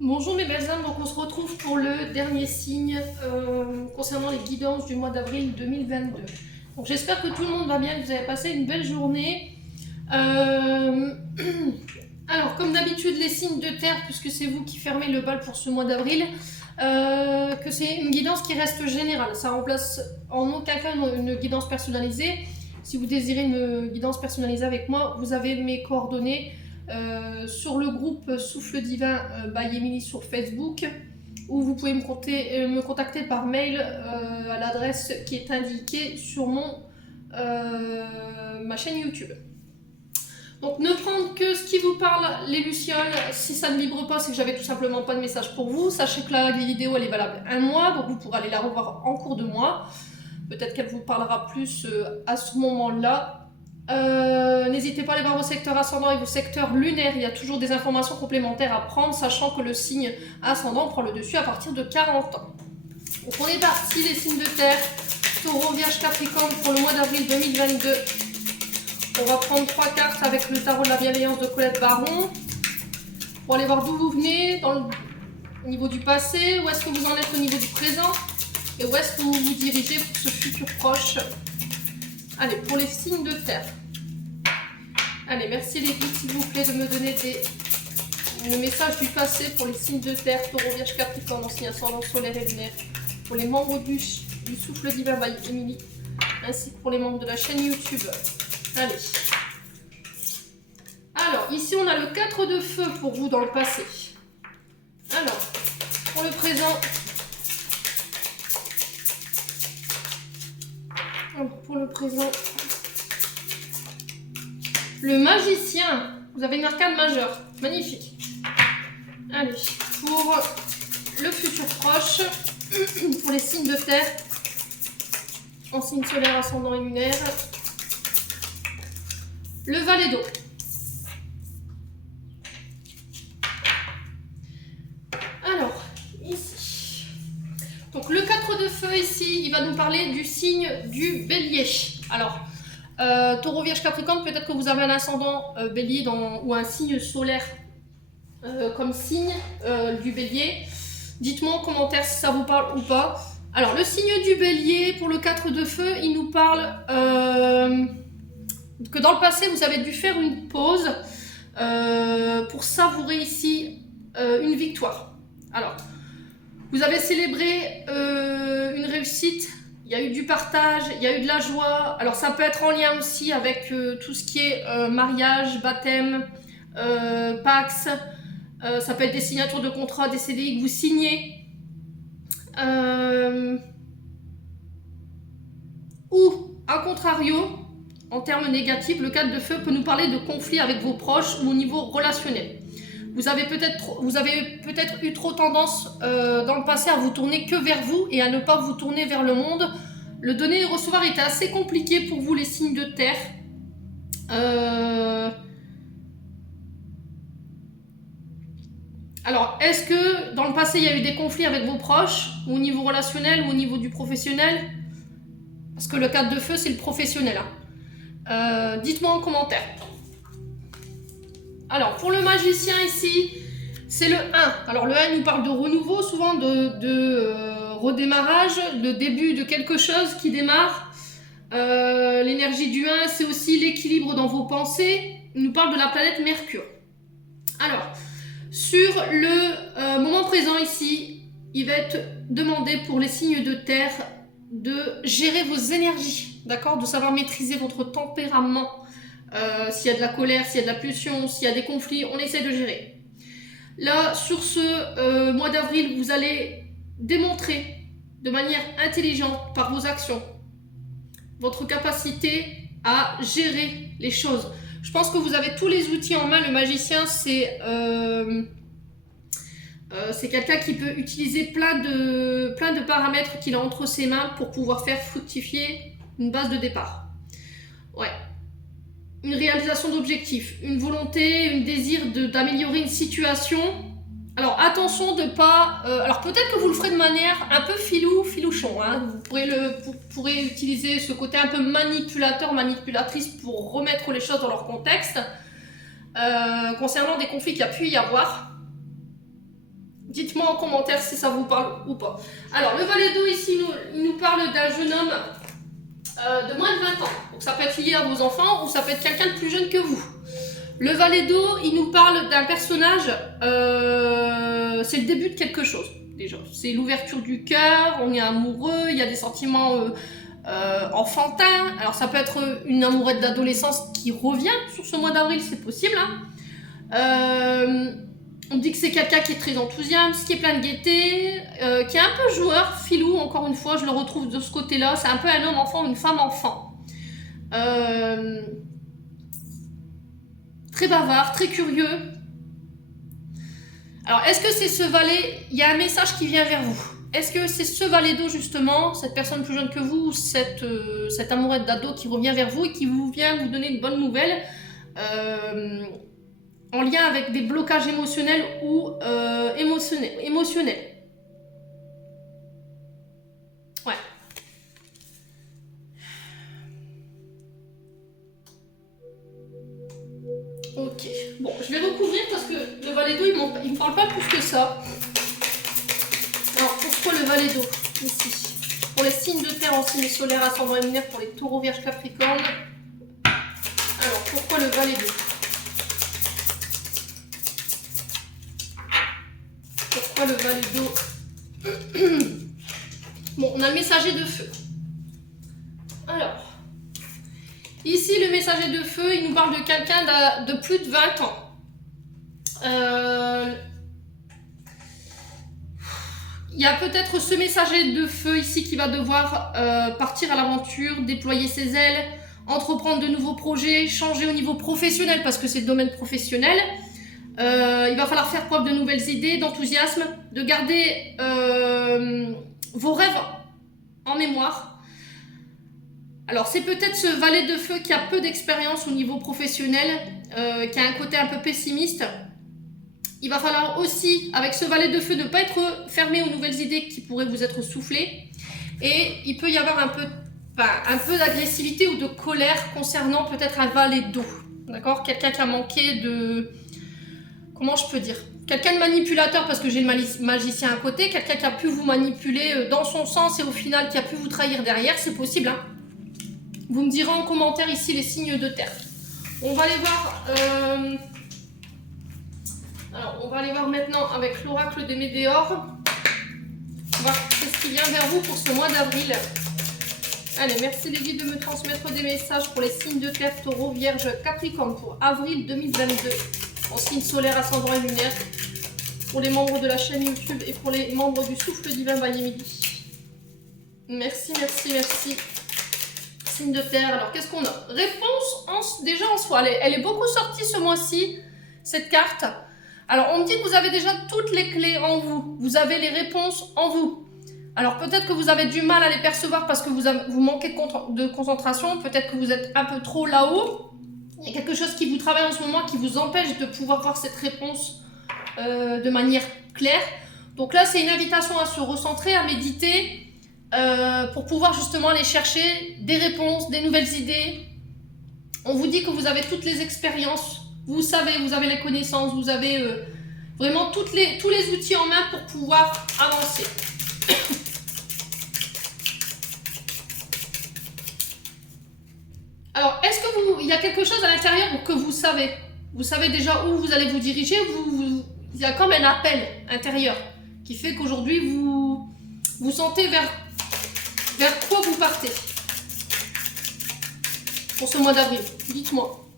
Bonjour mes belles âmes, donc on se retrouve pour le dernier signe concernant les guidances du mois d'avril 2022. Donc j'espère que tout le monde va bien, que vous avez passé une belle journée. Alors comme d'habitude les signes de terre, puisque c'est vous qui fermez le bal pour ce mois d'avril, que c'est une guidance qui reste générale. Ça remplace en aucun cas une guidance personnalisée. Si vous désirez une guidance personnalisée avec moi, vous avez mes coordonnées sur le groupe Souffle Divin by Emily sur Facebook, ou vous pouvez me contacter par mail à l'adresse qui est indiquée sur ma chaîne YouTube. Donc ne prendre que ce qui vous parle, les lucioles. Si ça ne vibre pas, c'est que j'avais tout simplement pas de message pour vous. Sachez que la vidéo elle est valable un mois, donc vous pourrez aller la revoir en cours de mois. Peut-être qu'elle vous parlera plus à ce moment-là. N'hésitez pas à aller voir vos secteurs ascendants et vos secteurs lunaires. Il y a toujours des informations complémentaires à prendre, sachant que le signe ascendant prend le dessus à partir de 40 ans. Donc on est parti, les signes de terre, Taureau, Vierge, Capricorne pour le mois d'avril 2022. On va prendre 3 cartes avec le tarot de la bienveillance de Colette Baron pour aller voir d'où vous venez, au niveau du passé, où est-ce que vous en êtes au niveau du présent et où est-ce que vous vous dirigez pour ce futur proche. Allez, pour les signes de terre. Allez, merci les guides, s'il vous plaît, de me donner le message du passé pour les signes de terre, Taureau, Vierge, Capricorne, en signe ascendant solaire et lunaire, pour les membres du Souffle Divin by Emily, ainsi que pour les membres de la chaîne YouTube. Allez. Alors, ici, on a le 4 de feu pour vous dans le passé. Alors, pour le présent... Le magicien, vous avez une arcane majeure, magnifique. Allez, pour le futur proche, pour les signes de terre, en signe solaire, ascendant et lunaire, le valet d'eau. Alors, ici, donc le 4 de feu ici, il va nous parler du signe du bélier. Alors, Taureau, Vierge, Capricorne, peut-être que vous avez un ascendant bélier ou un signe solaire comme signe du bélier. Dites-moi en commentaire si ça vous parle ou pas. Alors, le signe du bélier, pour le 4 de feu, il nous parle que dans le passé, vous avez dû faire une pause pour savourer ici une victoire. Alors, vous avez célébré une réussite. Il y a eu du partage, il y a eu de la joie. Alors ça peut être en lien aussi avec tout ce qui est mariage, baptême, Pax. Ça peut être des signatures de contrats, des CDI que vous signez. Ou, à contrario, en termes négatifs, le 4 de feu peut nous parler de conflits avec vos proches ou au niveau relationnel. Vous avez peut-être eu trop tendance dans le passé à vous tourner que vers vous et à ne pas vous tourner vers le monde. Le donner et recevoir était assez compliqué pour vous, les signes de terre. Alors, est-ce que dans le passé, il y a eu des conflits avec vos proches, ou au niveau relationnel, ou au niveau du professionnel? Parce que le 4 de feu, c'est le professionnel. Hein. Dites-moi en commentaire. Alors, pour le magicien ici, c'est le 1. Alors, le 1 nous parle de renouveau, souvent de redémarrage, de début de quelque chose qui démarre. L'énergie du 1, c'est aussi l'équilibre dans vos pensées. Il nous parle de la planète Mercure. Alors, sur le moment présent ici, il va être demandé pour les signes de terre de gérer vos énergies, d'accord? De savoir maîtriser votre tempérament. S'il y a de la colère, s'il y a de la pulsion, s'il y a des conflits, on essaie de gérer. Là, sur ce mois d'avril, vous allez démontrer de manière intelligente par vos actions votre capacité à gérer les choses. Je pense que vous avez tous les outils en main. Le magicien, c'est quelqu'un qui peut utiliser plein de paramètres qu'il a entre ses mains pour pouvoir faire fructifier une base de départ. Ouais. Une réalisation d'objectifs, une volonté, un désir d'améliorer une situation. Alors attention de pas... alors peut-être que vous le ferez de manière un peu filouchon. Hein. Vous pourrez utiliser ce côté un peu manipulateur, manipulatrice pour remettre les choses dans leur contexte. Concernant des conflits qu'il y a pu y avoir. Dites-moi en commentaire si ça vous parle ou pas. Alors, le valet d'eau ici, il nous parle d'un jeune homme de moins de 20 ans. Donc ça peut être lié à vos enfants ou ça peut être quelqu'un de plus jeune que vous. Le valet d'eau, il nous parle d'un personnage, c'est le début de quelque chose, déjà. C'est l'ouverture du cœur, on est amoureux, il y a des sentiments enfantins. Alors ça peut être une amourette d'adolescence qui revient sur ce mois d'avril, c'est possible. Hein. On dit que c'est quelqu'un qui est très enthousiaste, qui est plein de gaieté, qui est un peu joueur, filou, encore une fois, je le retrouve de ce côté-là. C'est un peu un homme-enfant, une femme-enfant. Très bavard, très curieux. Alors, est-ce que c'est ce valet, il y a un message qui vient vers vous? Est-ce que c'est ce valet d'eau, justement, cette personne plus jeune que vous, ou cette amourette d'ado qui revient vers vous et qui vient vous donner une bonne nouvelle en lien avec des blocages émotionnels ou émotionnels? Ouais. Ok. Bon, je vais recouvrir parce que le valet d'eau, il me parle pas plus que ça. Alors, pourquoi le valet d'eau ici? Pour les signes de terre en signe solaire, ascendant et lunaire, pour les taureaux, vierges, capricorne. Alors, pourquoi le valet d'eau? Pourquoi le valet d'eau? Bon, on a le messager de feu. Alors, ici, le messager de feu, il nous parle de quelqu'un de plus de 20 ans. Il y a peut-être ce messager de feu ici qui va devoir partir à l'aventure, déployer ses ailes, entreprendre de nouveaux projets, changer au niveau professionnel parce que c'est le domaine professionnel. Il va falloir faire preuve de nouvelles idées, d'enthousiasme, de garder vos rêves en mémoire. Alors c'est peut-être ce valet de feu qui a peu d'expérience au niveau professionnel, qui a un côté un peu pessimiste. Il va falloir aussi, avec ce valet de feu, ne pas être fermé aux nouvelles idées qui pourraient vous être soufflées. Et il peut y avoir un peu d'agressivité ou de colère concernant peut-être un valet d'eau. D'accord? Quelqu'un qui a manqué de... Comment je peux dire? Quelqu'un de manipulateur parce que j'ai le magicien à côté. Quelqu'un qui a pu vous manipuler dans son sens et au final qui a pu vous trahir derrière. C'est possible. Hein? Vous me direz en commentaire ici les signes de terre. On va aller voir... Alors, on va aller voir maintenant avec l'oracle des Météores. Voir ce qui vient vers vous pour ce mois d'avril. Allez, merci les guides de me transmettre des messages pour les signes de terre, taureau, vierge, capricorne pour avril 2022. En signe solaire, ascendant et lunaire. Pour les membres de la chaîne YouTube et pour les membres du Souffle Divin by Emily. Merci, merci, merci. Signe de terre. Alors, qu'est-ce qu'on a? Réponse déjà en soi. Elle est beaucoup sortie ce mois-ci, cette carte. Alors, on me dit que vous avez déjà toutes les clés en vous. Vous avez les réponses en vous. Alors, peut-être que vous avez du mal à les percevoir parce que vous manquez de concentration. Peut-être que vous êtes un peu trop là-haut. Il y a quelque chose qui vous travaille en ce moment qui vous empêche de pouvoir voir cette réponse de manière claire. Donc là, c'est une invitation à se recentrer, à méditer pour pouvoir justement aller chercher des réponses, des nouvelles idées. On vous dit que vous avez toutes les expériences. Vous savez, vous avez les connaissances, vous avez vraiment tous les outils en main pour pouvoir avancer. Alors, est-ce que il y a quelque chose à l'intérieur que vous savez? Vous savez déjà où vous allez vous diriger? Il y a comme un appel intérieur qui fait qu'aujourd'hui, vous sentez vers quoi vous partez pour ce mois d'avril. Dites-moi.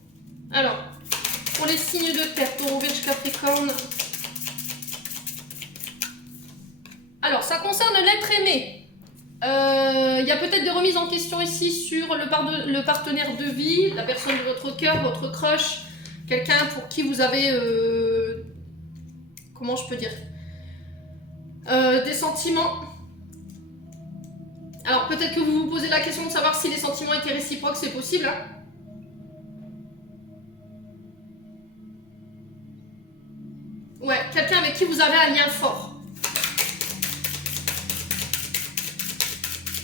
Alors... Pour les signes de terre, taureau, vierge, capricorne. Alors, ça concerne l'être aimé. Il y a peut-être des remises en question ici sur le partenaire de vie, la personne de votre cœur, votre crush, quelqu'un pour qui vous avez... comment je peux dire des sentiments. Alors, peut-être que vous vous posez la question de savoir si les sentiments étaient réciproques, c'est possible, hein. Ouais, quelqu'un avec qui vous avez un lien fort.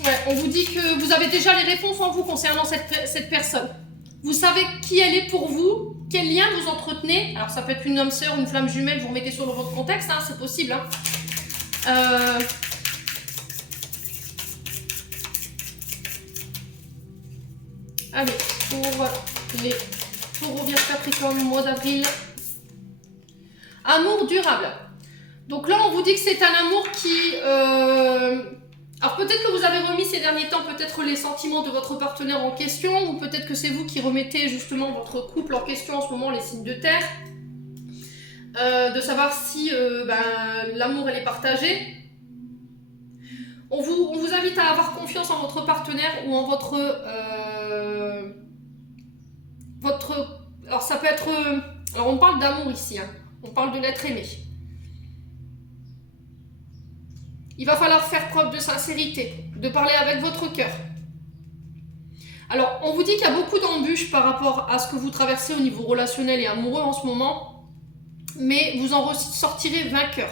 Ouais, on vous dit que vous avez déjà les réponses en vous concernant cette personne. Vous savez qui elle est pour vous, quel lien vous entretenez. Alors ça peut être une âme sœur, une flamme jumelle, vous remettez sur votre contexte, hein, c'est possible. Hein. Allez, pour les taureaux vierge capricorne, mois d'avril. Amour durable. Donc là, on vous dit que c'est un amour qui... Alors peut-être que vous avez remis ces derniers temps peut-être les sentiments de votre partenaire en question, ou peut-être que c'est vous qui remettez justement votre couple en question en ce moment, les signes de terre. De savoir si l'amour elle est partagée. On vous invite à avoir confiance en votre partenaire ou en votre... Alors ça peut être... Alors on parle d'amour ici, hein. On parle de l'être aimé. Il va falloir faire preuve de sincérité, de parler avec votre cœur. Alors, on vous dit qu'il y a beaucoup d'embûches par rapport à ce que vous traversez au niveau relationnel et amoureux en ce moment, mais vous en sortirez vainqueur.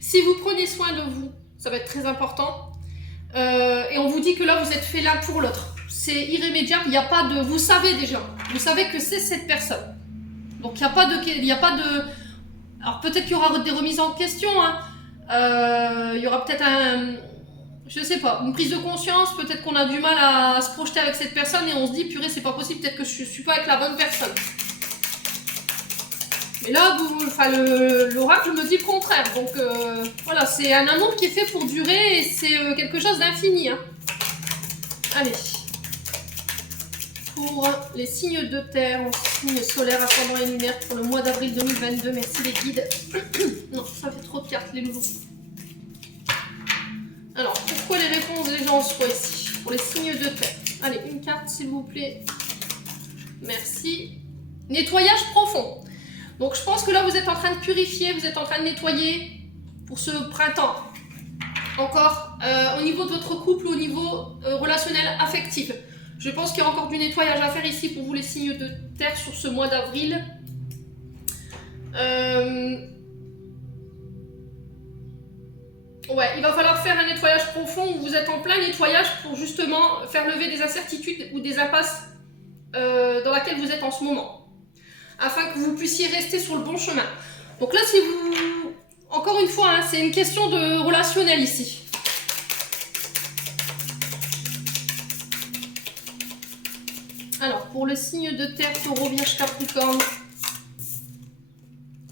Si vous prenez soin de vous, ça va être très important. Et on vous dit que là, vous êtes fait l'un pour l'autre. C'est irrémédiable, il n'y a pas de... Vous savez déjà, vous savez que c'est cette personne. Donc, il n'y a pas de... Alors, peut-être qu'il y aura des remises en question, hein. Il y aura peut-être je sais pas, une prise de conscience, peut-être qu'on a du mal à se projeter avec cette personne et on se dit purée c'est pas possible, peut-être que je suis pas avec la bonne personne. Mais là, l'oracle me dit le contraire, donc voilà, c'est un amour qui est fait pour durer et c'est quelque chose d'infini. Hein. Allez, pour les signes de terre, signes solaires, ascendant et lunaire pour le mois d'avril 2022, merci les guides. Non, ça fait trop de cartes les loulous. Alors, pourquoi les réponses des gens soient ici pour les signes de terre? Allez, une carte s'il vous plaît. Merci. Nettoyage profond. Donc, je pense que là, vous êtes en train de purifier, vous êtes en train de nettoyer pour ce printemps. Encore, au niveau de votre couple, au niveau relationnel, affectif. Je pense qu'il y a encore du nettoyage à faire ici pour vous les signes de terre sur ce mois d'avril. Ouais, il va falloir faire un nettoyage profond où vous êtes en plein nettoyage pour justement faire lever des incertitudes ou des impasses dans laquelle vous êtes en ce moment. Afin que vous puissiez rester sur le bon chemin. Donc là, si vous... Encore une fois, hein, c'est une question de relationnel ici. Alors, pour le signe de terre, taureau, vierge, capricorne,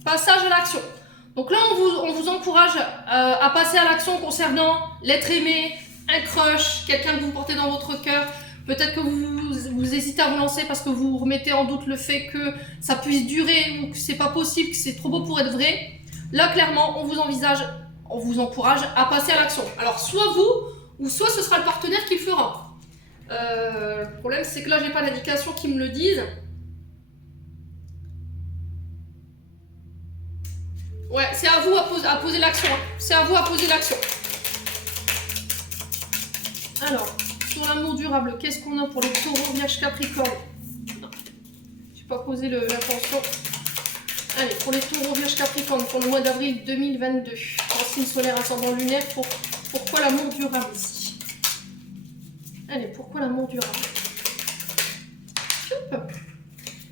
passage à l'action. Donc là, on vous encourage à passer à l'action concernant l'être aimé, un crush, quelqu'un que vous portez dans votre cœur. Peut-être que vous hésitez à vous lancer parce que vous remettez en doute le fait que ça puisse durer ou que c'est pas possible, que c'est trop beau pour être vrai. Là, clairement, on vous encourage à passer à l'action. Alors, soit vous, ou soit ce sera le partenaire qui le fera. Le problème, c'est que là, j'ai pas d'indication qui me le dise. Ouais, c'est à vous à poser l'action. Hein. C'est à vous à poser l'action. Alors, sur l'amour durable, qu'est-ce qu'on a pour les taureaux, vierge, capricorne? Non, j'ai pas posé l'intention. Allez, pour les taureaux, vierge, capricorne, pour le mois d'avril 2022. En signe solaire, ascendant lunaire, pourquoi l'amour durable ici? Allez, pourquoi l'amour durable?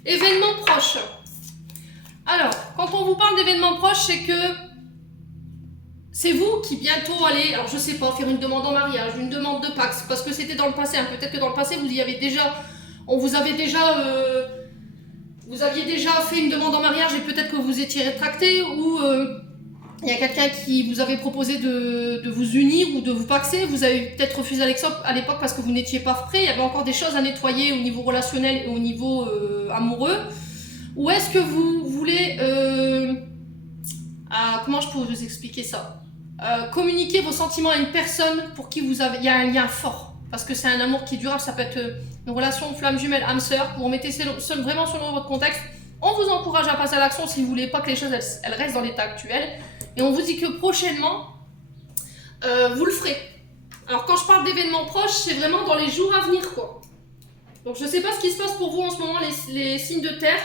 Événements proches. Alors, quand on vous parle d'événements proches, c'est que c'est vous qui bientôt allez, alors je sais pas, faire une demande en mariage, une demande de Pax, parce que c'était dans le passé, hein. Peut-être que dans le passé, vous aviez déjà fait une demande en mariage et peut-être que vous étiez rétracté, ou il y a quelqu'un qui vous avait proposé de vous unir ou de vous paxer, vous avez peut-être refusé à l'époque parce que vous n'étiez pas prêt, il y avait encore des choses à nettoyer au niveau relationnel et au niveau amoureux. Ou est-ce que vous voulez... comment je peux vous expliquer ça? Communiquer vos sentiments à une personne pour qui il y a un lien fort. Parce que c'est un amour qui est durable, ça peut être une relation flamme jumelle, âme sœur. Vous remettez vraiment selon votre contexte. On vous encourage à passer à l'action si vous voulez pas que les choses elles restent dans l'état actuel. Et on vous dit que prochainement, vous le ferez. Alors quand je parle d'événements proches, c'est vraiment dans les jours à venir, quoi. Donc je sais pas ce qui se passe pour vous en ce moment, les signes de terre.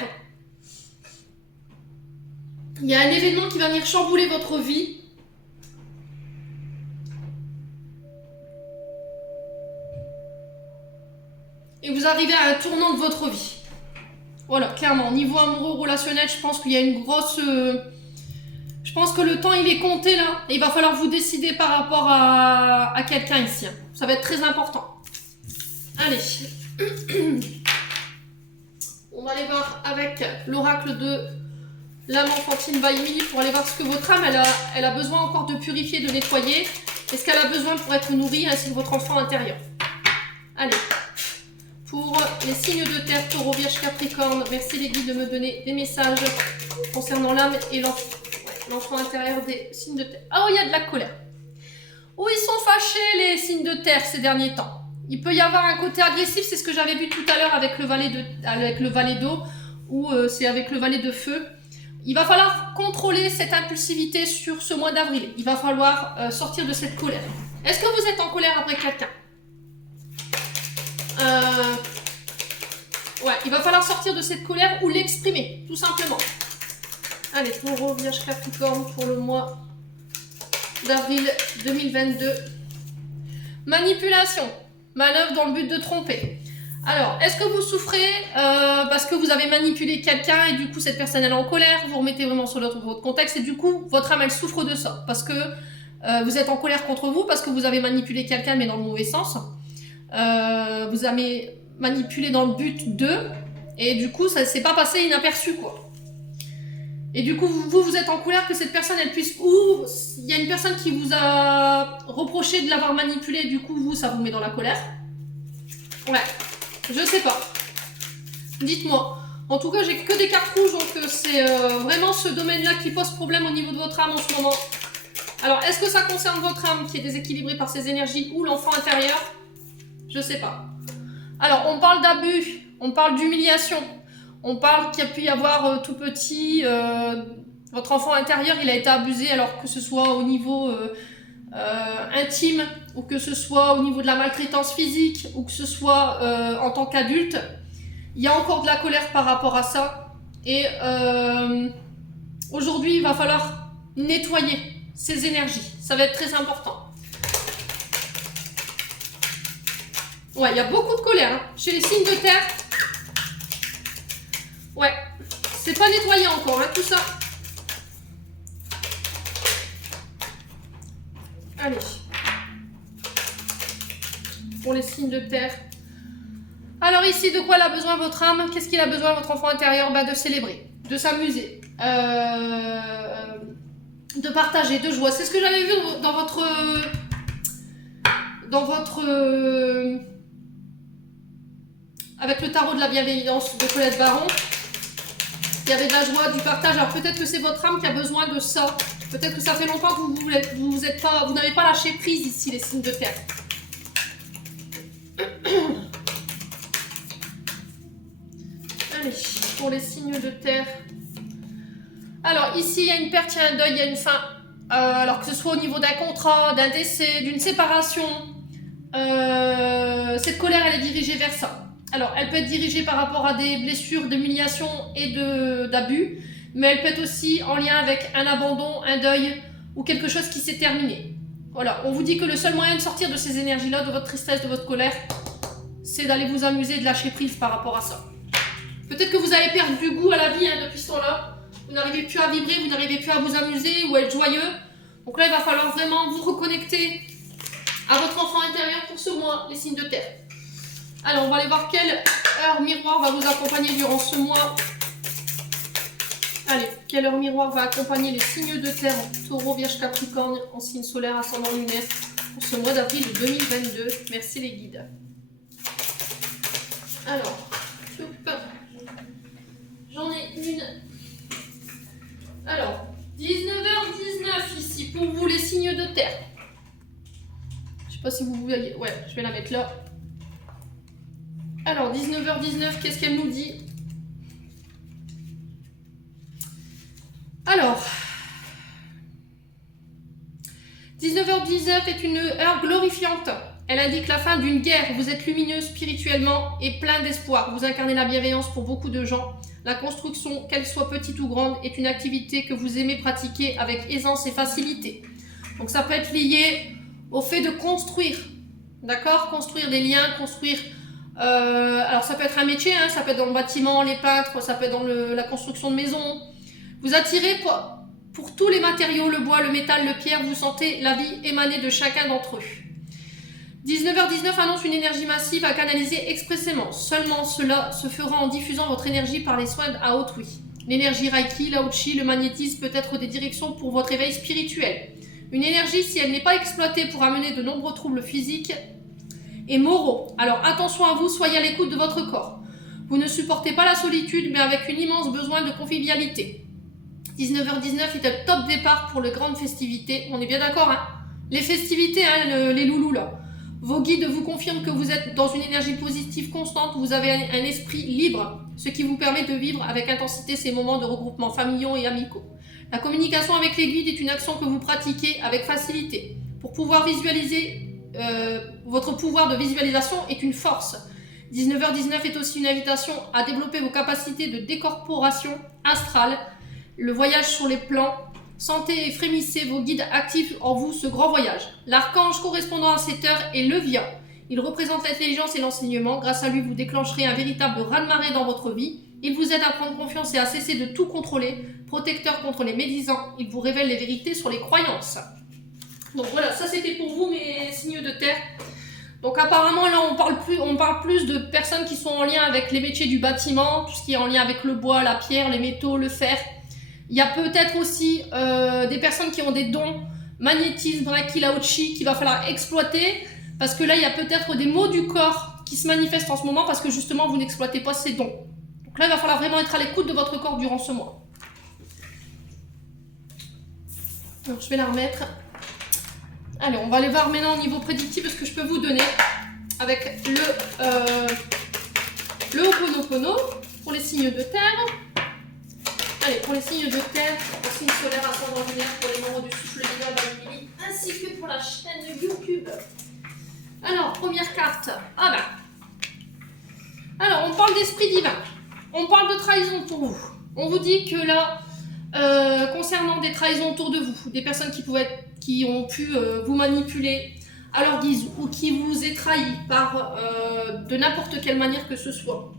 Il y a un événement qui va venir chambouler votre vie. Et vous arrivez à un tournant de votre vie. Voilà, clairement. Niveau amoureux, relationnel, je pense qu'il y a une grosse... je pense que le temps, il est compté, là. Et il va falloir vous décider par rapport à quelqu'un ici. Hein. Ça va être très important. Allez. On va aller voir avec l'oracle de l'âme enfantine by Emily pour aller voir ce que votre âme, elle a besoin encore de purifier, de nettoyer. Et ce qu'elle a besoin pour être nourrie, ainsi que votre enfant intérieur. Allez. Pour les signes de terre, taureau, vierge, capricorne, merci les guides de me donner des messages concernant l'âme et l'enfant intérieur des signes de terre. Oh, il y a de la colère. Oh, ils sont fâchés les signes de terre ces derniers temps. Il peut y avoir un côté agressif, c'est ce que j'avais vu tout à l'heure avec le valet d'eau, ou c'est avec le valet de feu. Il va falloir contrôler cette impulsivité sur ce mois d'avril. Il va falloir sortir de cette colère. Est-ce que vous êtes en colère après quelqu'un? Ouais, il va falloir sortir de cette colère ou l'exprimer, tout simplement. Allez, taureau, vierge, capricorne pour le mois d'avril 2022. Manipulation. Manœuvre dans le but de tromper. Alors, est-ce que vous souffrez parce que vous avez manipulé quelqu'un et du coup cette personne elle est en colère, vous remettez vraiment sur votre contexte et du coup votre âme elle souffre de ça parce que vous êtes en colère contre vous parce que vous avez manipulé quelqu'un mais dans le mauvais sens. Vous avez manipulé dans le but de et du coup ça s'est pas passé inaperçu quoi. Et du coup vous êtes en colère que cette personne elle puisse ou il y a une personne qui vous a reproché de l'avoir manipulé du coup vous ça vous met dans la colère. Ouais. Je sais pas. Dites-moi. En tout cas, j'ai que des cartes rouges, donc c'est vraiment ce domaine-là qui pose problème au niveau de votre âme en ce moment. Alors, est-ce que ça concerne votre âme qui est déséquilibrée par ses énergies ou l'enfant intérieur? Je sais pas. Alors, on parle d'abus, on parle d'humiliation, on parle qu'il y a pu y avoir tout petit... votre enfant intérieur, il a été abusé, alors que ce soit au niveau... intime ou que ce soit au niveau de la maltraitance physique ou que ce soit en tant qu'adulte, il y a encore de la colère par rapport à ça et aujourd'hui il va falloir nettoyer ces énergies, ça va être très important. Ouais, il y a beaucoup de colère hein. Chez les signes de terre. Ouais, c'est pas nettoyé encore hein, tout ça. Allez, pour les signes de terre. Alors ici, de quoi elle a besoin votre âme? Qu'est-ce qu'il a besoin votre enfant intérieur? Bah, de célébrer, de s'amuser, de partager, de joie. C'est ce que j'avais vu dans votre... avec le tarot de la bienveillance de Colette Baron. Il y avait de la joie, du partage. Alors peut-être que c'est votre âme qui a besoin de ça. Peut-être que ça fait longtemps que vous n'avez pas lâché prise ici, les signes de terre. Allez, pour les signes de terre. Alors ici, il y a une perte, il y a un deuil, il y a une fin. Alors que ce soit au niveau d'un contrat, d'un décès, d'une séparation, cette colère, elle est dirigée vers ça. Alors, elle peut être dirigée par rapport à des blessures, d'humiliation et d'abus. Mais elle peut être aussi en lien avec un abandon, un deuil ou quelque chose qui s'est terminé. Voilà, on vous dit que le seul moyen de sortir de ces énergies-là, de votre tristesse, de votre colère, c'est d'aller vous amuser, de lâcher prise par rapport à ça. Peut-être que vous avez perdu du goût à la vie hein, depuis ce temps-là. Vous n'arrivez plus à vibrer, vous n'arrivez plus à vous amuser ou à être joyeux. Donc là, il va falloir vraiment vous reconnecter à votre enfant intérieur pour ce mois, les signes de terre. Alors, on va aller voir quelle heure miroir va vous accompagner durant ce mois. Allez, quelle heure miroir va accompagner les signes de terre en taureau, vierge, capricorne, en signe solaire, ascendant lunaire pour ce mois d'avril 2022. Merci les guides. Alors, j'en ai une. Alors, 19h19 ici pour vous les signes de terre. Je sais pas si vous voyez. Ouais, je vais la mettre là. Alors, 19h19, qu'est-ce qu'elle nous dit? Alors, 19h19 est une heure glorifiante. Elle indique la fin d'une guerre. Vous êtes lumineux spirituellement et plein d'espoir. Vous incarnez la bienveillance pour beaucoup de gens. La construction, qu'elle soit petite ou grande, est une activité que vous aimez pratiquer avec aisance et facilité. Donc ça peut être lié au fait de construire. D'accord? Construire des liens, construire Alors ça peut être un métier, hein, ça peut être dans le bâtiment, les peintres, ça peut être dans la construction de maisons. Vous attirez pour tous les matériaux, le bois, le métal, le pierre, vous sentez la vie émaner de chacun d'entre eux. 19h19 annonce une énergie massive à canaliser expressément. Seulement cela se fera en diffusant votre énergie par les soins à autrui. L'énergie Reiki, Lao-Chi, le magnétisme peut être des directions pour votre éveil spirituel. Une énergie, si elle n'est pas exploitée pour amener de nombreux troubles physiques et moraux. Alors attention à vous, soyez à l'écoute de votre corps. Vous ne supportez pas la solitude, mais avec une immense besoin de convivialité. 19h19 est un top départ pour les grandes festivités. On est bien d'accord, hein? Les festivités, hein, les loulous là. Vos guides vous confirment que vous êtes dans une énergie positive constante, vous avez un esprit libre, ce qui vous permet de vivre avec intensité ces moments de regroupement familiaux et amicaux. La communication avec les guides est une action que vous pratiquez avec facilité. Pour pouvoir visualiser, votre pouvoir de visualisation est une force. 19h19 est aussi une invitation à développer vos capacités de décorporation astrale, le voyage sur les plans. Sentez et frémissez, vos guides actifs en vous ce grand voyage. L'archange correspondant à cette heure est le Via. Il représente l'intelligence et l'enseignement. Grâce à lui, vous déclencherez un véritable raz-de-marée dans votre vie. Il vous aide à prendre confiance et à cesser de tout contrôler. Protecteur contre les médisants, il vous révèle les vérités sur les croyances. Donc voilà, ça c'était pour vous mes signes de terre. Donc apparemment là on parle plus de personnes qui sont en lien avec les métiers du bâtiment, tout ce qui est en lien avec le bois, la pierre, les métaux, le fer. Il y a peut-être aussi des personnes qui ont des dons, magnétisme, Reiki, Lao-Chi, qu'il va falloir exploiter, parce que là, il y a peut-être des maux du corps qui se manifestent en ce moment, parce que justement, vous n'exploitez pas ces dons. Donc là, il va falloir vraiment être à l'écoute de votre corps durant ce mois. Alors, je vais la remettre. Allez, on va aller voir maintenant au niveau prédictif, ce que je peux vous donner avec le Ho'oponopono pour les signes de terre. Allez, pour les signes de terre, le signe solaire ascendant lunaire, pour les membres du souffle divin Bamini, ainsi que pour la chaîne YouTube. Alors, première carte. Ah ben. Alors, on parle d'esprit divin. On parle de trahison pour vous. On vous dit que là, concernant des trahisons autour de vous, des personnes qui ont pu vous manipuler à leur guise ou qui vous aient trahi par de n'importe quelle manière que ce soit,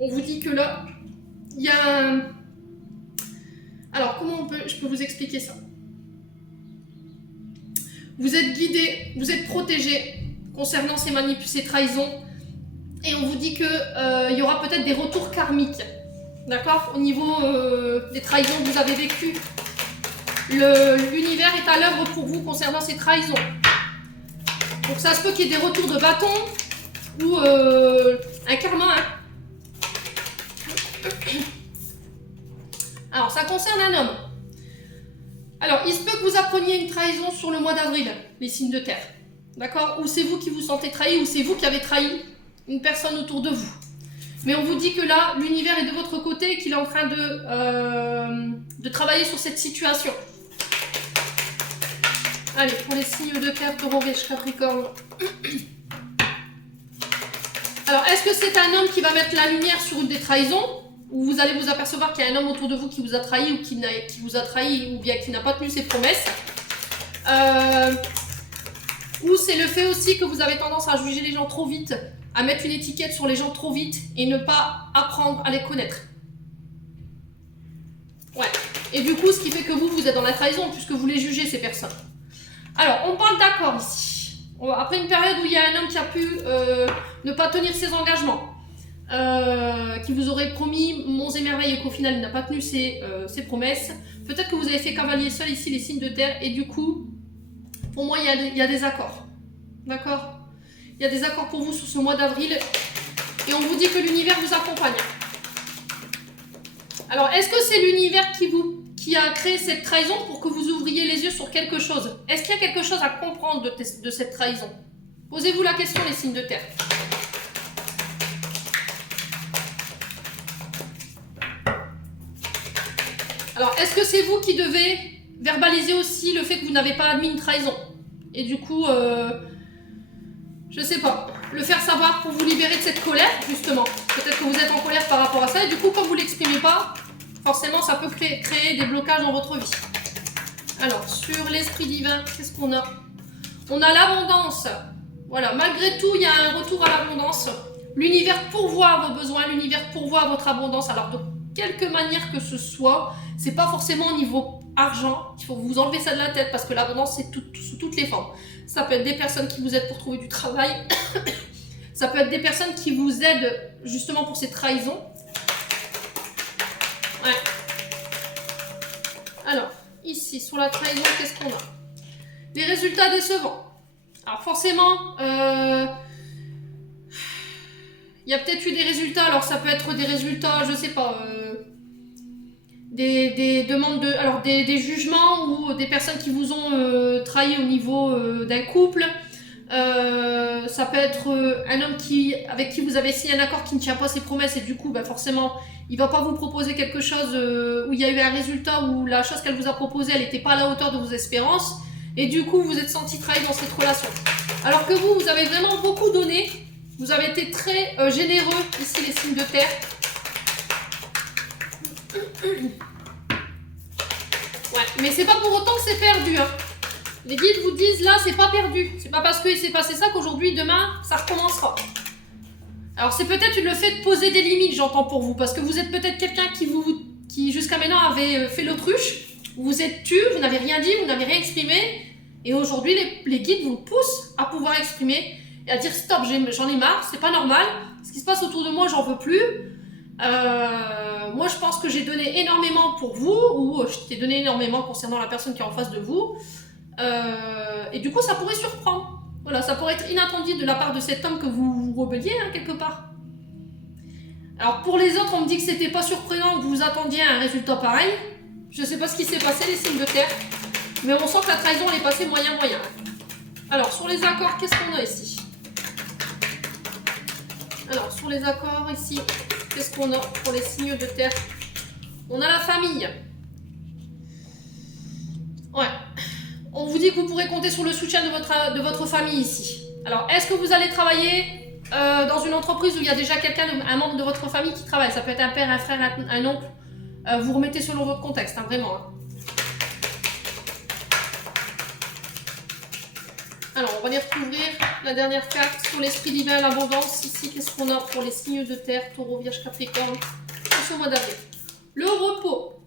on vous dit que là, il y a un... Alors, comment je peux vous expliquer ça? Vous êtes guidé, vous êtes protégé concernant ces trahisons, et on vous dit qu'il y aura peut-être des retours karmiques, d'accord? Au niveau des trahisons que vous avez vécues. L'univers est à l'œuvre pour vous concernant ces trahisons. Donc ça se peut qu'il y ait des retours de bâton, ou un karma, hein. Alors, ça concerne un homme. Alors, il se peut que vous appreniez une trahison sur le mois d'avril, les signes de terre. D'accord? Ou c'est vous qui vous sentez trahi, ou c'est vous qui avez trahi une personne autour de vous. Mais on vous dit que là, l'univers est de votre côté et qu'il est en train de travailler sur cette situation. Allez, pour les signes de terre, Taureau, Vierge, Capricorne. Alors, est-ce que c'est un homme qui va mettre la lumière sur une des trahisons? Où vous allez vous apercevoir qu'il y a un homme autour de vous qui vous a trahi ou qui vous a trahi ou bien qui n'a pas tenu ses promesses. Ou c'est le fait aussi que vous avez tendance à juger les gens trop vite, à mettre une étiquette sur les gens trop vite et ne pas apprendre à les connaître. Ouais. Et du coup, ce qui fait que vous êtes dans la trahison puisque vous les jugez ces personnes. Alors, on parle d'accord ici. Après une période où il y a un homme qui a pu ne pas tenir ses engagements. Qui vous aurait promis monts et merveilles et qu'au final il n'a pas tenu ses promesses. Peut-être que vous avez fait cavalier seul ici les signes de terre et du coup, pour moi il y a des accords. D'accord? Il y a des accords pour vous sur ce mois d'avril et on vous dit que l'univers vous accompagne. Alors, est-ce que c'est l'univers qui a créé cette trahison pour que vous ouvriez les yeux sur quelque chose? Est-ce qu'il y a quelque chose à comprendre de cette trahison? Posez-vous la question les signes de terre. Alors, est-ce que c'est vous qui devez verbaliser aussi le fait que vous n'avez pas admis une trahison? Et du coup, je sais pas, le faire savoir pour vous libérer de cette colère, justement. Peut-être que vous êtes en colère par rapport à ça, et du coup, comme vous ne l'exprimez pas, forcément, ça peut créer des blocages dans votre vie. Alors, sur l'esprit divin, qu'est-ce qu'on a? On a l'abondance. Voilà, malgré tout, il y a un retour à l'abondance. l'univers pourvoit à vos besoins, l'univers pourvoit à votre abondance. Alors de quelque manière que ce soit, c'est pas forcément au niveau argent, il faut vous enlever ça de la tête parce que l'abondance c'est sous toutes les formes. Ça peut être des personnes qui vous aident pour trouver du travail, ça peut être des personnes qui vous aident justement pour ces trahisons. Ouais. Alors, ici, sur la trahison, qu'est-ce qu'on a? Les résultats décevants. Alors forcément, il y a peut-être eu des résultats, alors ça peut être des résultats, je sais pas, des demandes de... Alors des jugements ou des personnes qui vous ont trahi au niveau d'un couple. Ça peut être un homme avec qui vous avez signé un accord qui ne tient pas ses promesses et du coup, bah, forcément, il va pas vous proposer quelque chose où il y a eu un résultat où la chose qu'elle vous a proposée, elle n'était pas à la hauteur de vos espérances et du coup, vous êtes senti trahi dans cette relation. Alors que vous avez vraiment beaucoup donné, vous avez été très généreux, ici les signes de terre. Ouais, mais c'est pas pour autant que c'est perdu, hein. Les guides vous disent là, c'est pas perdu. C'est pas parce qu'il s'est passé ça qu'aujourd'hui, demain, ça recommencera. Alors c'est peut-être le fait de poser des limites, j'entends pour vous, parce que vous êtes peut-être quelqu'un qui jusqu'à maintenant avait fait l'autruche, vous vous êtes tu, vous n'avez rien dit, vous n'avez rien exprimé, et aujourd'hui les guides vous poussent à pouvoir exprimer et à dire stop, j'en ai marre, c'est pas normal, ce qui se passe autour de moi, j'en veux plus. Moi je pense que j'ai donné énormément pour vous, ou je t'ai donné énormément concernant la personne qui est en face de vous. Et du coup ça pourrait surprendre, voilà, ça pourrait être inattendu de la part de cet homme que vous vous rebelliez, hein, quelque part. Alors pour les autres on me dit que c'était pas surprenant, que vous attendiez un résultat pareil. Je sais pas ce qui s'est passé les signes de terre, mais on sent que la trahison elle est passée moyen. Alors sur les accords, qu'est-ce qu'on a ici? Alors sur les accords ici, qu'est-ce qu'on a pour les signes de terre? On a la famille. Ouais. On vous dit que vous pourrez compter sur le soutien de votre famille ici. Alors, est-ce que vous allez travailler dans une entreprise où il y a déjà quelqu'un, un membre de votre famille qui travaille? Ça peut être un père, un frère, un oncle. Vous remettez selon votre contexte, hein, vraiment. Hein. Alors, on va aller recouvrir la dernière carte sur l'esprit divin, l'abondance. Ici, qu'est-ce qu'on a pour les signes de terre, Taureau, Vierge, Capricorne, au mois d'avril? Le repos.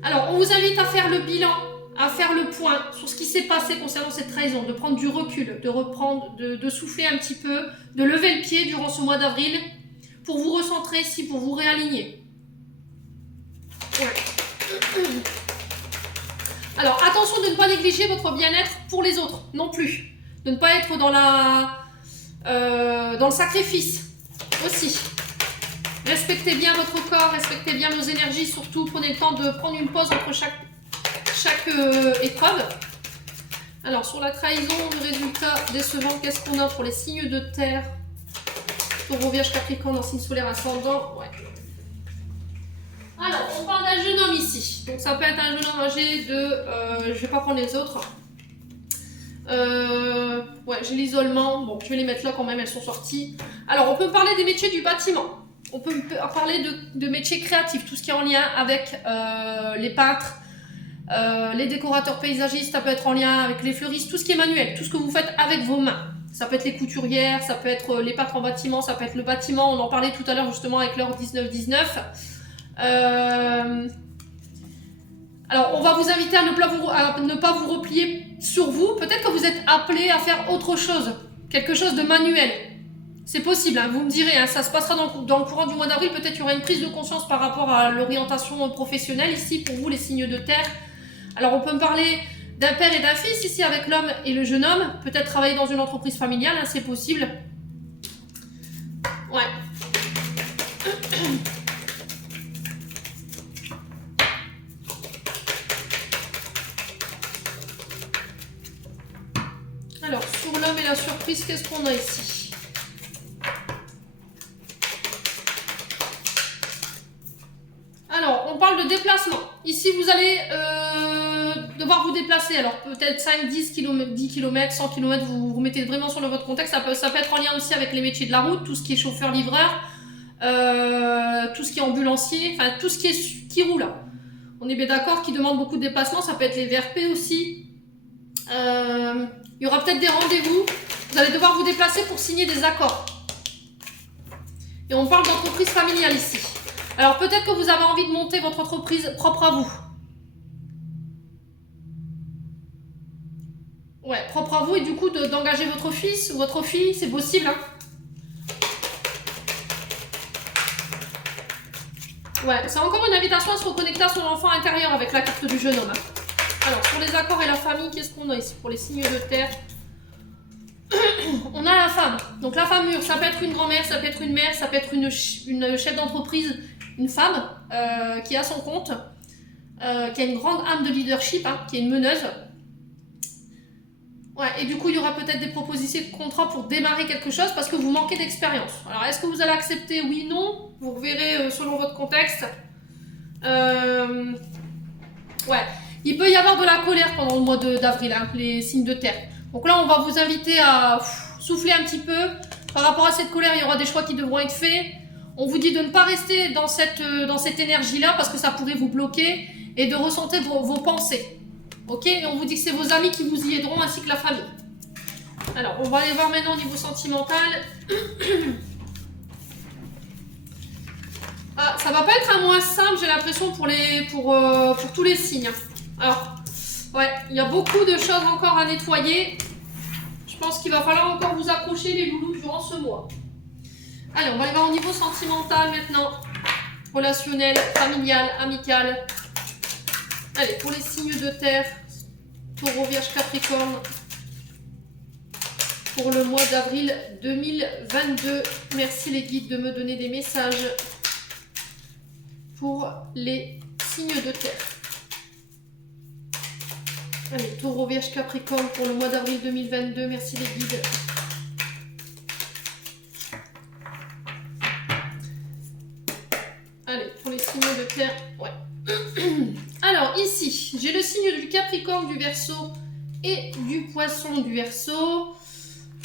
Alors, on vous invite à faire le bilan, à faire le point sur ce qui s'est passé concernant cette trahison, de prendre du recul, de reprendre, de souffler un petit peu, de lever le pied durant ce mois d'avril pour vous recentrer ici, pour vous réaligner. Ouais. Alors, attention de ne pas négliger votre bien-être pour les autres, non plus. De ne pas être dans le sacrifice aussi. Respectez bien votre corps, respectez bien vos énergies, surtout prenez le temps de prendre une pause entre chaque épreuve. Alors sur la trahison, le résultat décevant, qu'est-ce qu'on a pour les signes de terre? Taureau, Vierge, Capricorne en signe solaire ascendant. Ouais. Alors on parle d'un jeune homme ici, donc ça peut être un jeune homme âgé de... je vais pas prendre les autres. Ouais, j'ai l'isolement, bon je vais les mettre là quand même, elles sont sorties. Alors on peut parler des métiers du bâtiment. On peut parler de métiers créatifs, tout ce qui est en lien avec les peintres, les décorateurs paysagistes, ça peut être en lien avec les fleuristes, tout ce qui est manuel, tout ce que vous faites avec vos mains. Ça peut être les couturières, ça peut être les peintres en bâtiment, ça peut être le bâtiment, on en parlait tout à l'heure justement avec l'heure 19-19. Alors on va vous inviter à ne pas vous replier sur vous, peut-être que vous êtes appelé à faire autre chose, quelque chose de manuel. C'est possible, hein, vous me direz, hein, ça se passera dans le courant du mois d'avril, peut-être qu'il y aura une prise de conscience par rapport à l'orientation professionnelle ici, pour vous les signes de terre. Alors on peut me parler d'un père et d'un fils ici avec l'homme et le jeune homme, peut-être travailler dans une entreprise familiale, hein, c'est possible. Ouais. Alors sur l'homme et la surprise, qu'est-ce qu'on a ici? Alors, on parle de déplacement. Ici, vous allez devoir vous déplacer. Alors, peut-être 5, 10 km, 10 km, 100 km, vous vous mettez vraiment sur votre contexte. Ça peut être en lien aussi avec les métiers de la route, tout ce qui est chauffeur-livreur, tout ce qui est ambulancier, enfin, tout ce qui roule. On est bien d'accord, qui demande beaucoup de déplacements. Ça peut être les VRP aussi. Il y aura peut-être des rendez-vous. Vous allez devoir vous déplacer pour signer des accords. Et on parle d'entreprise familiale ici. Alors peut-être que vous avez envie de monter votre entreprise propre à vous. Ouais, propre à vous et du coup d'engager votre fils ou votre fille, c'est possible. Hein. Ouais, c'est encore une invitation à se reconnecter à son enfant intérieur avec la carte du jeune homme. Hein. Alors, pour les accords et la famille, qu'est-ce qu'on a ici? Pour les signes de terre, on a la femme. Donc la femme mûre, ça peut être une grand-mère, ça peut être une mère, ça peut être une chef d'entreprise, une femme qui a son compte, qui a une grande âme de leadership, hein, qui est une meneuse. Ouais, et du coup, il y aura peut-être des propositions de contrat pour démarrer quelque chose parce que vous manquez d'expérience. Alors, est-ce que vous allez accepter? Oui, non. Vous reverrez selon votre contexte. Ouais, il peut y avoir de la colère pendant le mois d'avril, hein, les signes de terre. Donc là, on va vous inviter à souffler un petit peu. Par rapport à cette colère, il y aura des choix qui devront être faits. On vous dit de ne pas rester dans cette énergie-là parce que ça pourrait vous bloquer et de ressentir vos pensées. Ok, et on vous dit que c'est vos amis qui vous y aideront ainsi que la famille. Alors, on va aller voir maintenant au niveau sentimental. Ah, ça va pas être un mois simple, j'ai l'impression, pour tous les signes. Alors, ouais, il y a beaucoup de choses encore à nettoyer. Je pense qu'il va falloir encore vous accrocher les loulous durant ce mois. Allez, on va aller voir au niveau sentimental maintenant. Relationnel, familial, amical. Allez, pour les signes de terre, Taureau, Vierge, Capricorne, pour le mois d'avril 2022. Merci les guides de me donner des messages pour les signes de terre. Allez, Taureau, Vierge, Capricorne, pour le mois d'avril 2022. Merci les guides. Allez, pour les signes de terre, ouais. Alors ici, j'ai le signe du Capricorne, du Verseau et du Poisson du Verseau.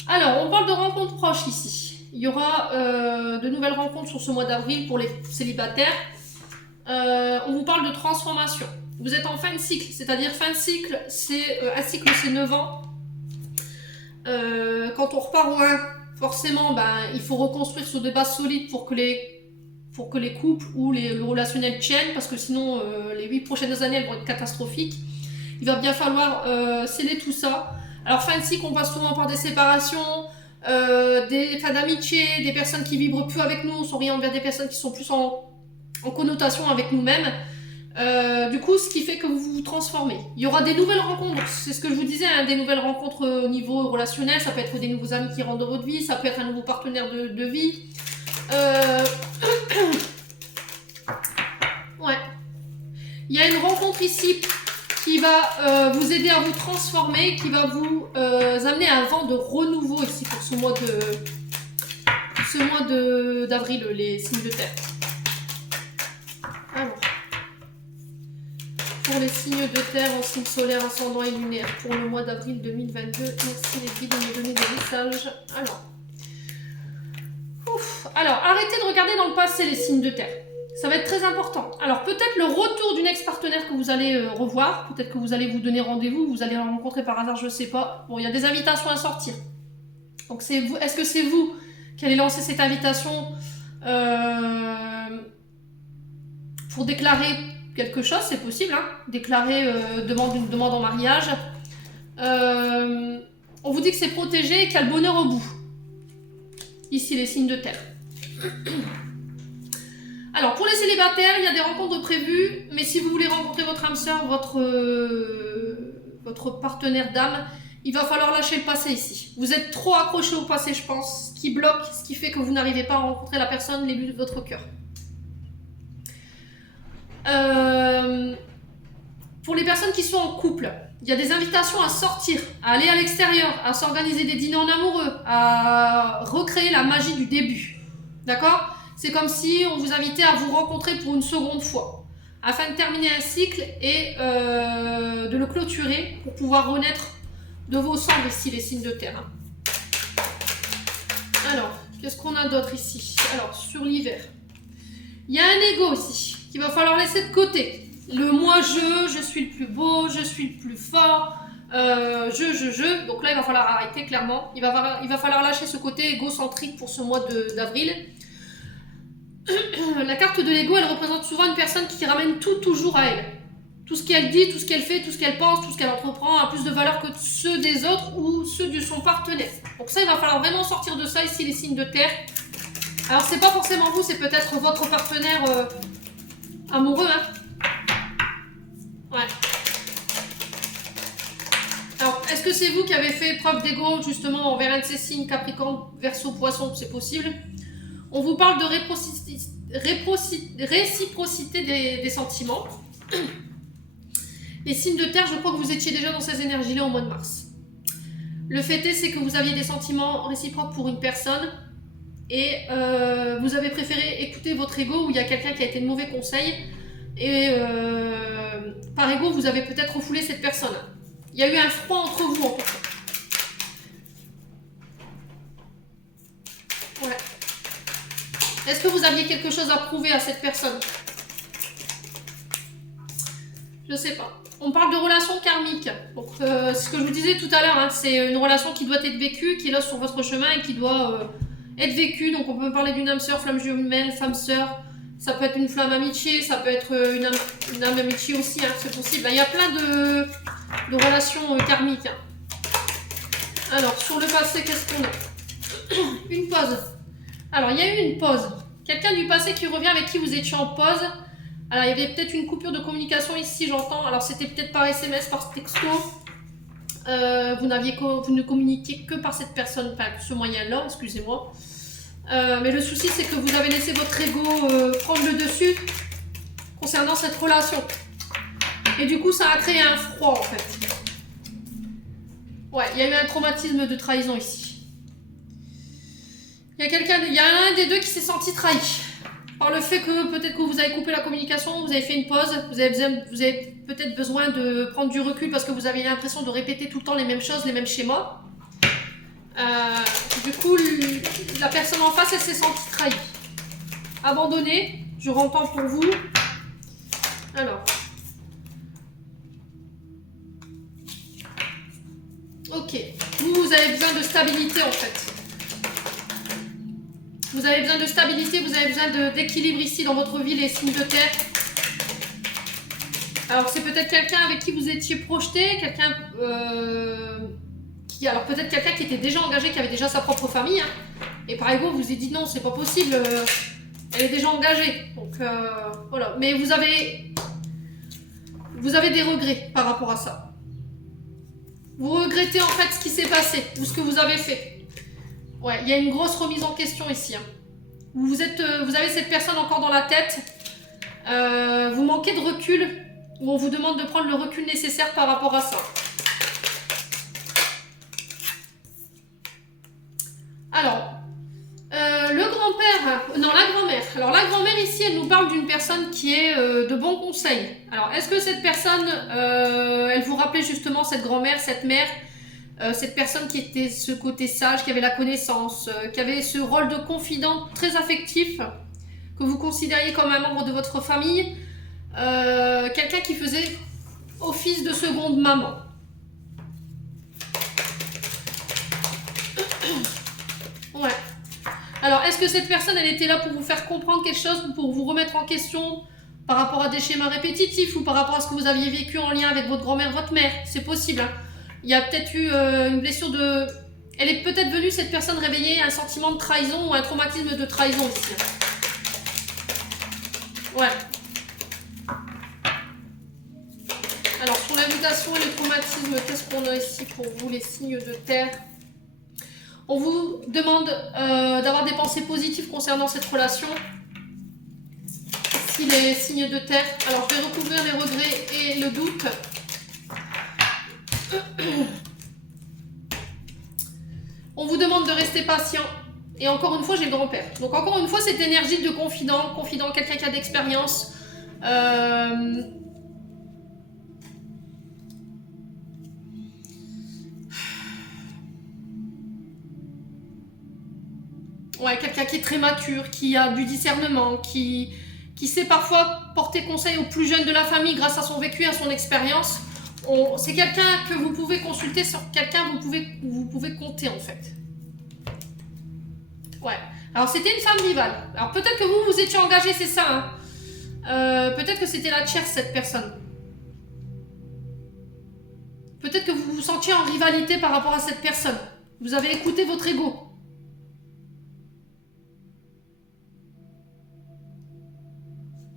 Alors, on parle de rencontres proches ici. Il y aura de nouvelles rencontres sur ce mois d'avril pour les célibataires. On vous parle de transformation. Vous êtes en fin de cycle, c'est-à-dire fin de cycle, un cycle c'est 9 ans. Quand on repart au 1, forcément, il faut reconstruire sur des bases solides pour que les couples ou le relationnel tiennent, parce que sinon les 8 prochaines années elles vont être catastrophiques. Il va bien falloir sceller tout ça. Alors fin de cycle, on passe souvent par des séparations, des fins d'amitié, des personnes qui vibrent plus avec nous, on s'oriente vers des personnes qui sont plus en connotation avec nous-mêmes. Du coup, ce qui fait que vous vous transformez. Il y aura des nouvelles rencontres, c'est ce que je vous disais, hein, des nouvelles rencontres au niveau relationnel, ça peut être des nouveaux amis qui rentrent dans votre vie, ça peut être un nouveau partenaire de vie. Ouais. Il y a une rencontre ici qui va vous aider à vous transformer, qui va vous amener un vent de renouveau ici pour ce mois d'avril, les signes de terre. Alors, pour les signes de terre en signe solaire, ascendant et lunaire pour le mois d'avril 2022, merci les guides de me donner des messages. Alors, arrêtez de regarder dans le passé les signes de terre. Ça va être très important. Alors, peut-être le retour d'une ex-partenaire que vous allez revoir. Peut-être que vous allez vous donner rendez-vous. Vous allez la rencontrer par hasard, je ne sais pas. Bon, il y a des invitations à sortir. Donc, c'est vous. Est-ce que c'est vous qui allez lancer cette invitation pour déclarer quelque chose? C'est possible, hein. Déclarer une demande en mariage. On vous dit que c'est protégé et qu'il y a le bonheur au bout. Ici, les signes de terre. Alors, pour les célibataires, il y a des rencontres prévues, mais si vous voulez rencontrer votre âme sœur, votre partenaire d'âme, il va falloir lâcher le passé ici. Vous êtes trop accroché au passé, je pense, ce qui bloque, ce qui fait que vous n'arrivez pas à rencontrer la personne, l'élu de votre cœur. Pour les personnes qui sont en couple, il y a des invitations à sortir, à aller à l'extérieur, à s'organiser des dîners en amoureux, à recréer la magie du début. D'accord ? C'est comme si on vous invitait à vous rencontrer pour une seconde fois, afin de terminer un cycle et de le clôturer pour pouvoir renaître de vos cendres ici, les signes de terre. Alors, qu'est-ce qu'on a d'autre ici? Alors, sur l'hiver, il y a un ego ici qu'il va falloir laisser de côté. Le moi je suis le plus beau, je suis le plus fort, Donc là, il va falloir arrêter, clairement. Il va falloir lâcher ce côté égocentrique pour ce mois d'avril. La carte de l'ego, elle représente souvent une personne qui ramène tout toujours à elle. Tout ce qu'elle dit, tout ce qu'elle fait, tout ce qu'elle pense, tout ce qu'elle entreprend a plus de valeur que ceux des autres ou ceux de son partenaire. Donc ça, il va falloir vraiment sortir de ça ici, les signes de terre. Alors, c'est pas forcément vous, c'est peut-être votre partenaire amoureux, hein. Ouais. Alors, est-ce que c'est vous qui avez fait preuve d'ego, justement, envers un de ces signes, Capricorne, Verseau, Poisson? C'est possible. On vous parle de réciprocité des sentiments. Les signes de terre, je crois que vous étiez déjà dans ces énergies-là au mois de mars. Le fait est, c'est que vous aviez des sentiments réciproques pour une personne et vous avez préféré écouter votre ego où il y a quelqu'un qui a été de mauvais conseils et par ego, vous avez peut-être refoulé cette personne. Il y a eu un froid entre vous, en tout cas. Ouais. Est-ce que vous aviez quelque chose à prouver à cette personne? Je sais pas. On parle de relation karmique. Donc, ce que je vous disais tout à l'heure, hein, c'est une relation qui doit être vécue, qui est là sur votre chemin et qui doit être vécue. Donc, on peut parler d'une âme sœur, flamme jumelle, femme sœur. Ça peut être une flamme amitié, ça peut être une âme amitié aussi, hein, c'est possible. Il y a plein de relations karmiques. Hein. Alors, sur le passé, qu'est-ce qu'on a? Une pause. Alors, il y a eu une pause. Quelqu'un du passé qui revient avec qui vous étiez en pause. Alors, il y avait peut-être une coupure de communication ici, j'entends. Alors, c'était peut-être par SMS, par texto. Vous ne communiquiez que par cette personne, enfin, ce moyen-là, excusez-moi. Mais le souci, c'est que vous avez laissé votre ego prendre le dessus concernant cette relation. Et du coup, ça a créé un froid, en fait. Ouais, il y a eu un traumatisme de trahison ici. Il y a un des deux qui s'est senti trahi. Par le fait que peut-être que vous avez coupé la communication, vous avez fait une pause, vous avez peut-être besoin de prendre du recul parce que vous avez l'impression de répéter tout le temps les mêmes choses, les mêmes schémas. Du coup, la personne en face, elle s'est sentie trahie. Abandonnée, je rentends pour vous. Alors. Ok. Vous avez besoin de stabilité en fait. Vous avez besoin de stabilité, vous avez besoin d'équilibre ici dans votre vie, les signes de terre. Alors c'est peut-être quelqu'un avec qui vous étiez projeté, quelqu'un alors peut-être quelqu'un qui était déjà engagé, qui avait déjà sa propre famille. Hein, et par ego, vous vous êtes dit non, c'est pas possible, elle est déjà engagée. Donc voilà. Mais vous avez des regrets par rapport à ça. Vous regrettez en fait ce qui s'est passé ou ce que vous avez fait. Ouais, il y a une grosse remise en question ici. Hein. Vous avez cette personne encore dans la tête. Vous manquez de recul. Ou on vous demande de prendre le recul nécessaire par rapport à ça. Alors, le grand-père... Non, la grand-mère. Alors, la grand-mère ici, elle nous parle d'une personne qui est de bons conseils. Alors, est-ce que cette personne, elle vous rappelait justement cette grand-mère, cette mère cette personne qui était ce côté sage, qui avait la connaissance, qui avait ce rôle de confident très affectif, que vous considériez comme un membre de votre famille, quelqu'un qui faisait office de seconde maman. Ouais. Alors, est-ce que cette personne, elle était là pour vous faire comprendre quelque chose, pour vous remettre en question par rapport à des schémas répétitifs ou par rapport à ce que vous aviez vécu en lien avec votre grand-mère, votre mère? C'est possible, hein. Il y a peut-être eu une blessure de... Elle est peut-être venue, cette personne, réveiller un sentiment de trahison ou un traumatisme de trahison ici. Ouais. Alors, pour l'invitation et le traumatisme, qu'est-ce qu'on a ici pour vous, les signes de terre? On vous demande d'avoir des pensées positives concernant cette relation. Ici, les signes de terre. Alors, je vais recouvrir les regrets et le doute. On vous demande de rester patient. Et encore une fois, j'ai le grand-père. Donc encore une fois, cette énergie de confident, quelqu'un qui a d'expérience. Ouais, quelqu'un qui est très mature, qui a du discernement, qui sait parfois porter conseil aux plus jeunes de la famille grâce à son vécu et à son expérience. C'est quelqu'un que vous pouvez consulter, sur quelqu'un vous pouvez compter en fait. Ouais. Alors c'était une femme rivale. Alors peut-être que vous étiez engagé, c'est ça. Hein. Peut-être que c'était la tierce cette personne. Peut-être que vous vous sentiez en rivalité par rapport à cette personne. Vous avez écouté votre ego.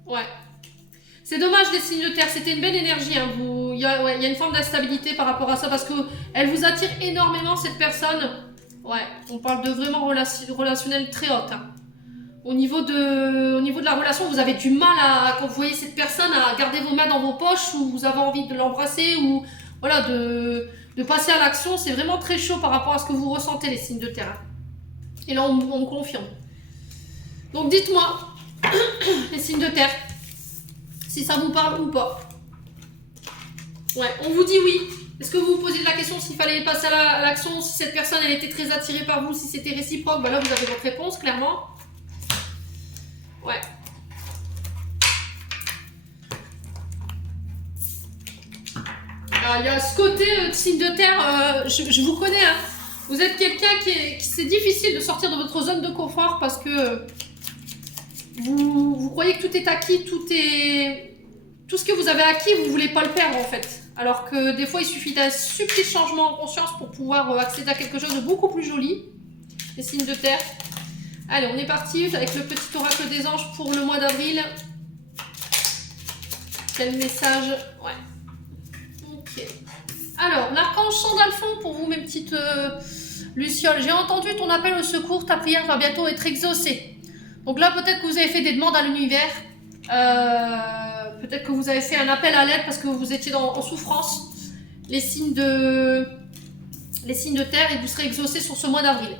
Ouais. C'est dommage les signes de terre, c'était une belle énergie. Hein. Il y a une forme d'instabilité par rapport à ça parce qu'elle vous attire énormément cette personne. Ouais, on parle de vraiment relationnel très haute. Hein. Au niveau de la relation, vous avez du mal quand vous voyez cette personne à garder vos mains dans vos poches ou vous avez envie de l'embrasser ou voilà, de passer à l'action. C'est vraiment très chaud par rapport à ce que vous ressentez les signes de terre. Et là, on me confirme. Donc dites-moi, les signes de terre. Si ça vous parle ou pas. Ouais, on vous dit oui. Est-ce que vous vous posez la question s'il fallait passer à l'action, si cette personne elle était très attirée par vous, si c'était réciproque? Bah là vous avez votre réponse, clairement. Ouais. Alors, il y a ce côté signe de terre, je vous connais. Hein. Vous êtes quelqu'un qui c'est difficile de sortir de votre zone de confort parce que vous croyez que tout est acquis, tout ce que vous avez acquis, vous ne voulez pas le perdre en fait. Alors que des fois, il suffit d'un subtil changement en conscience pour pouvoir accéder à quelque chose de beaucoup plus joli. Les signes de terre. Allez, on est parti avec le petit oracle des anges pour le mois d'avril. Quel message? Ouais. Ok. Alors, l'archange Sandalphon pour vous, mes petites lucioles. J'ai entendu ton appel au secours, ta prière va bientôt être exaucée. Donc là, peut-être que vous avez fait des demandes à l'univers. Peut-être que vous avez fait un appel à l'aide parce que vous étiez en souffrance. Les signes de terre et vous serez exaucés sur ce mois d'avril.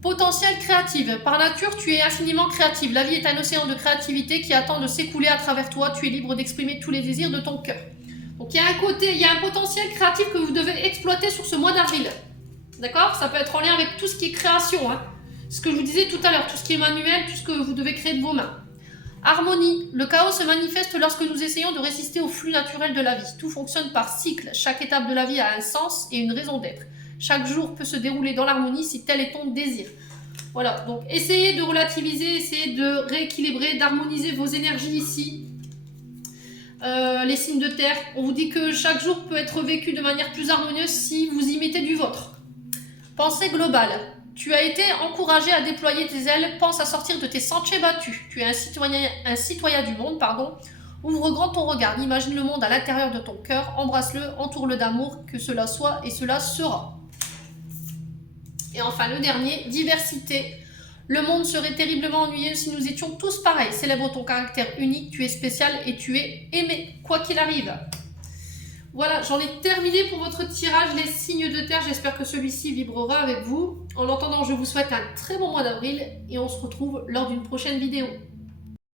Potentiel créative. Par nature, tu es infiniment créative. La vie est un océan de créativité qui attend de s'écouler à travers toi. Tu es libre d'exprimer tous les désirs de ton cœur. Donc il y a un potentiel créatif que vous devez exploiter sur ce mois d'avril. D'accord? Ça peut être en lien avec tout ce qui est création. Hein. Ce que je vous disais tout à l'heure, tout ce qui est manuel, tout ce que vous devez créer de vos mains. Harmonie. Le chaos se manifeste lorsque nous essayons de résister au flux naturel de la vie. Tout fonctionne par cycle. Chaque étape de la vie a un sens et une raison d'être. Chaque jour peut se dérouler dans l'harmonie si tel est ton désir. Voilà, donc essayez de relativiser, essayez de rééquilibrer, d'harmoniser vos énergies ici. Les signes de terre, on vous dit que chaque jour peut être vécu de manière plus harmonieuse si vous y mettez du vôtre. Pensée globale. Tu as été encouragé à déployer tes ailes, pense à sortir de tes sentiers battus. Tu es un citoyen du monde, pardon. Ouvre grand ton regard, imagine le monde à l'intérieur de ton cœur, embrasse-le, entoure-le d'amour, que cela soit et cela sera. Et enfin le dernier, diversité. Le monde serait terriblement ennuyeux si nous étions tous pareils. Célèbre ton caractère unique, tu es spécial et tu es aimé, quoi qu'il arrive. Voilà, j'en ai terminé pour votre tirage, les signes de terre. J'espère que celui-ci vibrera avec vous. En attendant, je vous souhaite un très bon mois d'avril et on se retrouve lors d'une prochaine vidéo.